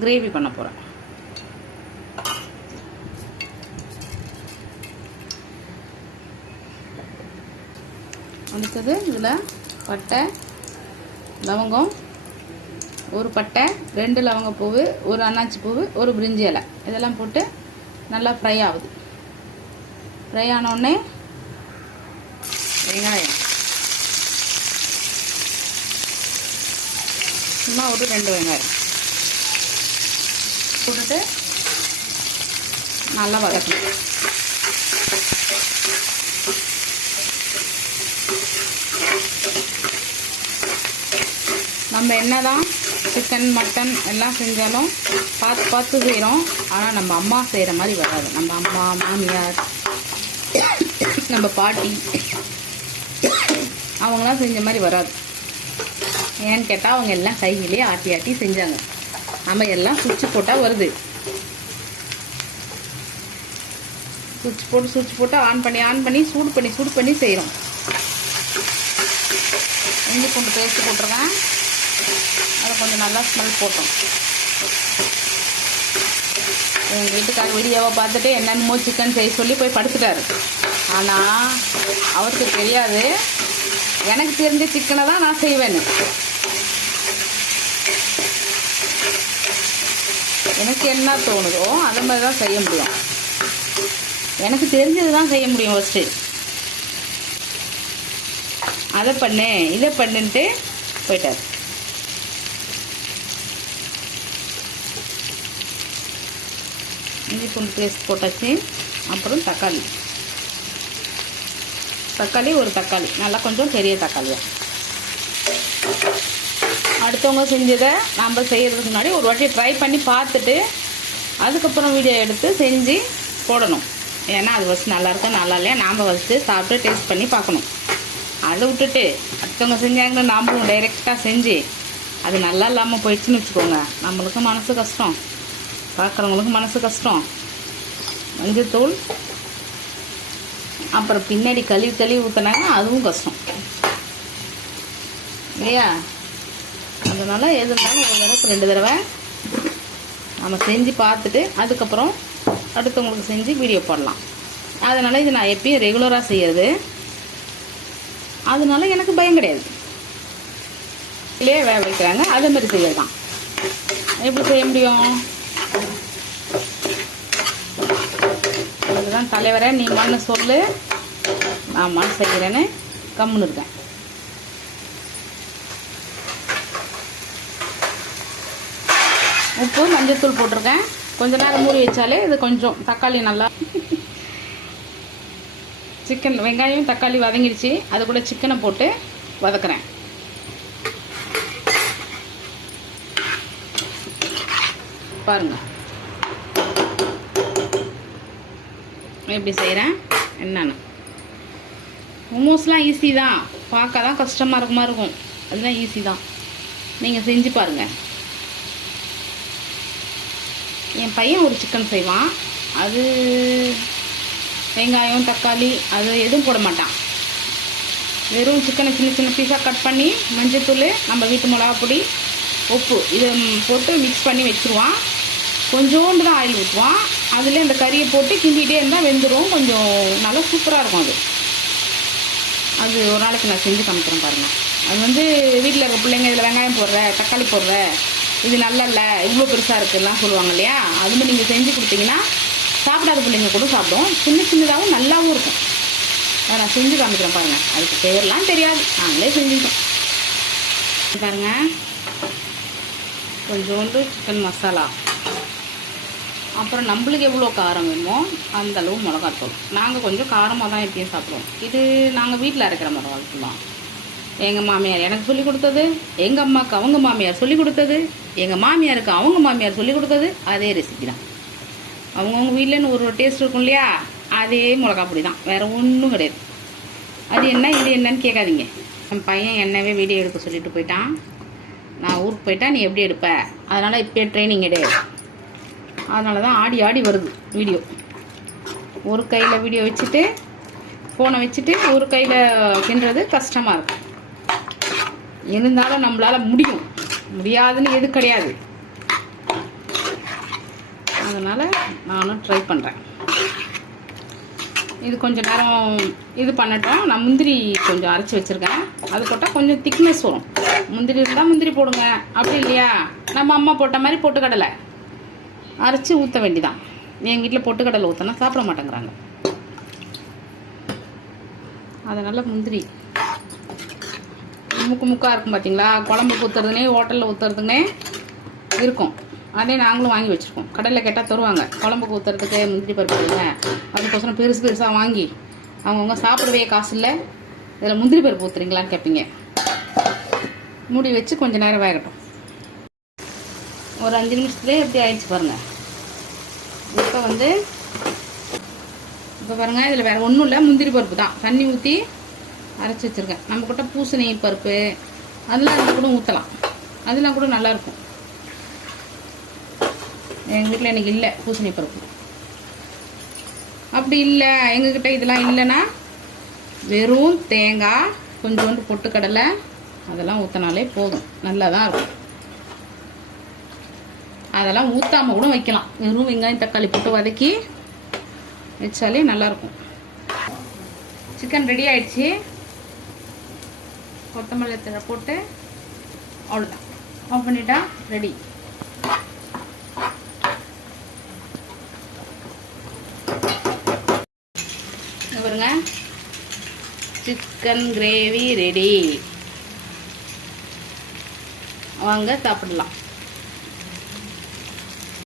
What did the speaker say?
Gravy பண்ண போகிறேன். அடுத்தது இதில் பட்டை, லவங்கம், ஒரு பட்டை, 2 லவங்கப்பூவு, ஒரு அன்னாச்சி பூவு, ஒரு பிரிஞ்சி இலை இதெல்லாம் போட்டு நல்லா ஃப்ரை ஆகுது. ஃப்ரை ஆனோடனே வெங்காயம் சும்மா ஒரு 2 வெங்காயம் போட்டுட்டு நல்லா வதக்கணும். நம்ம என்னதான் சிக்கன் மட்டன் எல்லாம் செஞ்சாலும் பார்த்து பார்த்து செய்கிறோம். ஆனால் நம்ம அம்மா செய்கிற மாதிரி வராது. நம்ம அம்மா, மாமியார், நம்ம பாட்டி அவங்களாம் செஞ்ச மாதிரி வராது. ஏன்னு கேட்டால் அவங்க எல்லாம் கையிலேயே ஆட்டி ஆட்டி செஞ்சாங்க. நம்ம எல்லாம் சுவிட்ச் போட்டால் வருது. சுவிட்ச் போட்டு ஆன் பண்ணி சூடு பண்ணி செய்கிறோம். இஞ்சி பூண்டு பேஸ்ட்டு போட்டிருக்கேன். அதை கொஞ்சம் நல்லா ஸ்மெல் போட்டோம். எங்கள் வீட்டுக்கார வீடியோவை பார்த்துட்டு என்னென்னமோ சிக்கன் செய்ய சொல்லி போய் படுத்துட்டாரு. ஆனால் அவருக்கு தெரியாது எனக்கு தெரிஞ்ச சிக்கனை தான் நான் செய்வேன்னு. எனக்கு என்ன தோணுதோ அந்த மாதிரி தான் செய்ய முடியும். எனக்கு தெரிஞ்சது தான் செய்ய முடியும். ஃபஸ்ட்டு அதை பண்ணு இதை பண்ணுன்ட்டு போயிட்டார். இஞ்சி பூண்டு பேஸ்ட் போட்டாச்சு. அப்புறம் தக்காளி ஒரு தக்காளி, நல்லா கொஞ்சம் பெரிய தக்காளியாக. அடுத்தவங்க செஞ்சதை நம்ம செய்கிறதுக்கு முன்னாடி ஒரு வாட்டி ட்ரை பண்ணி பார்த்துட்டு அதுக்கப்புறம் வீடியோ எடுத்து செஞ்சு போடணும். ஏன்னா அது ஃபஸ்ட்டு நல்லாயிருக்கா நல்லா இல்லையா நாம் ஃபஸ்ட்டு சாப்பிட்டு டேஸ்ட் பண்ணி பார்க்கணும். அதை விட்டுட்டு அடுத்தவங்க செஞ்சாங்கன்னு நாமளும் டைரெக்டாக செஞ்சு அது நல்லா இல்லாமல் போயிடுச்சுன்னு வச்சுக்கோங்க, நம்மளுக்கும் மனசு கஷ்டம், பார்க்குறவங்களுக்கும் மனசு கஷ்டம். மஞ்சத்தூள் அப்புறம் பின்னாடி கழுவி ஊற்றினாங்க, அதுவும் கஷ்டம் இல்லையா? அதனால் எது இருந்தாலும் ஒரு தடவை 2 தடவை நம்ம செஞ்சு பார்த்துட்டு அதுக்கப்புறம் அடுத்தவங்களுக்கு செஞ்சு வீடியோ போடலாம். அதனால் இது நான் எப்பயும் ரெகுலராக செய்கிறது. அதனால எனக்கு பயம் கிடையாது. இல்லையே வேக வைக்கிறாங்க, அதே மாதிரி செய்யறது தான். எப்படி செய்ய முடியும்? அதுதான் தலைவரை நீ மண்ணு சொல்லு, நான் மண் செய்கிறேன்னு கம்முன்னு இருக்கேன். உப்பு மஞ்சத்தூள் போட்டிருக்கேன். கொஞ்ச நேரம் மூடி வச்சாலே இது கொஞ்சம் தக்காளி நல்லா சிக்கன் வெங்காயம் தக்காளி வதங்கிடுச்சு. அது கூட சிக்கனை போட்டு வதக்குறேன். பாருங்க எப்படி செய்கிறேன் என்னன்னு. மோமோஸ்லாம் ஈஸி தான், பார்க்க தான் கஷ்டமாக இருக்குமா இருக்கும். அதெல்லாம் ஈஸி தான், நீங்கள் செஞ்சு பாருங்கள். என் பையன் ஒரு சிக்கன் செய்வான். அது வெங்காயம் தக்காளி அது எதுவும் போட மாட்டான். வெறும் சிக்கனை சின்ன பீஸாக கட் பண்ணி மஞ்சத்தூள், நம்ம வீட்டு மிளகா பொடி, உப்பு இதை போட்டு மிக்ஸ் பண்ணி வச்சுருவான். கொஞ்சோண்டு தான் ஆயில் ஊற்றுவான். அதில் இந்த கறியை போட்டு கிண்டிகிட்டே இருந்தால் வெந்துடும். கொஞ்சம் நல்லா சூப்பராக இருக்கும். அது ஒரு நாளைக்கு நான் செஞ்சு காமிக்கிறேன் பாருங்கள். அது வீட்டில் இருக்க பிள்ளைங்க இதில் வெங்காயம் போடுற தக்காளி போடுற இது நல்லா இல்லை இவ்வளோ பெருசாக இருக்குதுலாம் சொல்லுவாங்க இல்லையா? அதுமாதிரி நீங்கள் செஞ்சு கொடுத்தீங்கன்னா சாப்பிடாத பிள்ளைங்க கூட சாப்பிடும். சின்னதாகவும் நல்லாவும் இருக்கும். அதை நான் செஞ்சு காமிக்கிறேன் பாருங்கள். அதுக்கு பேர்லாம் தெரியாது, நாங்களே செஞ்சுட்டோம் பாருங்கள். கொஞ்சோண்டு சிக்கன் மசாலா, அப்புறம் நம்மளுக்கு எவ்வளோ காரம் வேணுமோ அந்தளவு மிளகாத்தூள். நாங்கள் கொஞ்சம் காரமாக தான் எப்பயும் சாப்பிடுவோம். இது நாங்கள் வீட்டில் அரைக்கிற மிளகாத்தூள் தான். எங்கள் மாமியார் எனக்கு சொல்லிக் கொடுத்தது, எங்கள் அம்மாவுக்கு அவங்க மாமியார் சொல்லிக் கொடுத்தது, எங்கள் மாமியாருக்கு அவங்க மாமியார் சொல்லிக் கொடுத்தது அதே ரெசிபி தான். அவங்கவுங்க வீட்டிலன்னு ஒரு டேஸ்ட் இருக்கும் இல்லையா? அதே மிளகா பொடி தான், வேறு ஒன்றும் கிடையாது. அது என்ன இது என்னன்னு கேட்காதீங்க. என் பையன் என்னவே வீடியோ எடுக்க சொல்லிட்டு போயிட்டான். நான் ஊருக்கு போயிட்டா நீ எப்படி எடுப்ப, அதனால் இப்போ ட்ரைனிங் எடு. அதனால தான் ஆடி வருது வீடியோ. ஒரு கையில் வீடியோ வச்சுட்டு ஃபோனை வச்சுட்டு ஒரு கையில் கிண்டுறது கஷ்டமாக இருக்கும். இருந்தாலும் நம்மளால் முடியும், முடியாதுன்னு எது கிடையாது. அதனால் நானும் ட்ரை பண்ணுறேன். இது கொஞ்சம் நேரம் இது பண்ணட்டும். நான் முந்திரி கொஞ்சம் அரைச்சி வச்சுருக்கேன். அது போட்டால் கொஞ்சம் திக்னஸ் வரும். முந்திரி இருந்தால் முந்திரி போடுங்க, அப்படி இல்லையா நம்ம அம்மா போட்ட மாதிரி பொட்டுக்கடலை அரைச்சி ஊற்ற வேண்டிதான். எங்கள் வீட்டில் பொட்டுக்கடலை ஊற்றினா சாப்பிட மாட்டேங்கிறாங்க. அதனால் முந்திரி முக்காக இருக்கும் பார்த்தீங்களா. குழம்புக்கு ஊற்றுறதுனே ஹோட்டலில் ஊற்றுறதுனே இருக்கும். அதே நாங்களும் வாங்கி வச்சுருக்கோம். கடையில் கேட்டால் தருவாங்க. குழம்புக்கு ஊற்றுறதுக்கு முந்திரி பருப்பு இல்லைங்க, அதுக்கோசரம் பெருசு பெருசாக வாங்கி அவங்கவுங்க சாப்பிடவே காசு இல்லை, இதில் முந்திரி பருப்பு ஊற்றுறீங்களான்னு கேட்பீங்க. மூடி வச்சு கொஞ்சம் நேரம் வேகட்டும். ஒரு 5 நிமிஷத்துலேயே எப்படி ஆயிடுச்சு பாருங்கள். இப்போ பாருங்கள், இதில் வேறு ஒன்றும் இல்லை, முந்திரி பருப்பு தான் தண்ணி ஊற்றி அரைச்சி வச்சுருக்கேன். நம்ம கிட்ட பூசணி பருப்பு அதெல்லாம் இருந்தால் கூட ஊற்றலாம், அதெல்லாம் கூட நல்லாயிருக்கும். எங்கள் வீட்டில் எனக்கு இல்லை பூசணி பருப்பு. அப்படி இல்லை எங்ககிட்ட இதெல்லாம் இல்லைன்னா வெறும் தேங்காய் கொஞ்சோண்டு பொட்டுக்கடலை அதெல்லாம் ஊற்றினாலே போதும், நல்லா தான் இருக்கும். அதெல்லாம் ஊற்றாமல் கூட வைக்கலாம். வெறும் வெங்காயம் தக்காளி போட்டு வதக்கி வச்சாலே நல்லாயிருக்கும். சிக்கன் ரெடி ஆயிடுச்சு. கொத்தமல்லி தழை போட்டு அவ்வளோதான், ஆஃப் பண்ணிட்டா ரெடி. பாருங்க, சிக்கன் கிரேவி ரெடி. வாங்க சாப்பிடலாம்.